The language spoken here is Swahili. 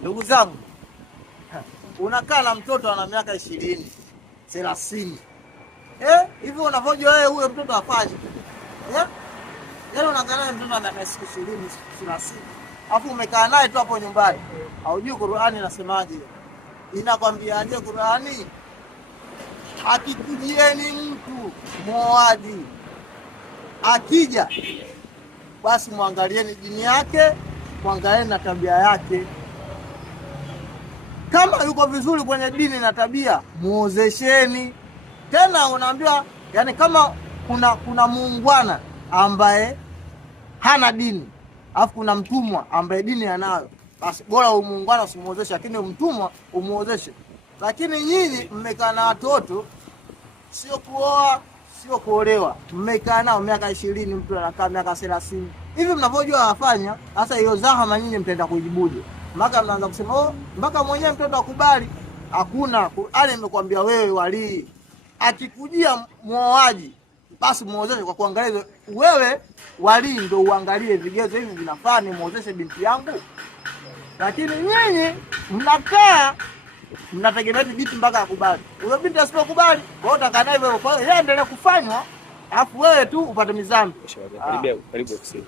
Ndugu zangu, unakaa na mtoto ana miaka 20, 30. Hivi unavyojua wewe huyo mtoto afanye? Yaani unakaa naye mtoto ana miaka 20, 30. Alafu umekaa naye tu hapo nyumbani. Haujui Qur'ani inasemaje? Inakwambiaje Qur'ani? Akikujieni mtu muoaji, akija basi muangalieni dini yake, muangalieni na tabia yake. Kama yuko vizuri kwenye dini na tabia, muozesheni. Tena unaambiwa, yani kama kuna muungwana ambaye hana dini, alafu kuna mtumwa ambaye dini anayo, basi bora umuungwana usimuozeshe, lakini mtumwa umuozeshe. Lakini nyinyi mmekaa na watoto, sio kuoa, sio kuolewa. Mmekaa nao miaka 20, mtu anakaa miaka 30. Hivi mnavyojua wafanya, sasa hiyo zahama nyinyi mtaenda kujibuje? Mpaka mnaanza kusema mpaka mwenyewe mtoto akubali. Hakuna. Qur'ani imekwambia wewe walii, akikujia muoaji basi muozeshe kwa kuangalia wewe walii, ndio uangalie vigezo hivi vinafaa ni muozeshe binti yangu. Lakini nyinyi mnakaa mnategemea binti mpaka akubali. Huyo binti asipokubali, kwa hiyo utakaa hivyo, kwa hiyo yeye endelee kufanywa, alafu wewe tu upate mizani. Karibu ofisini.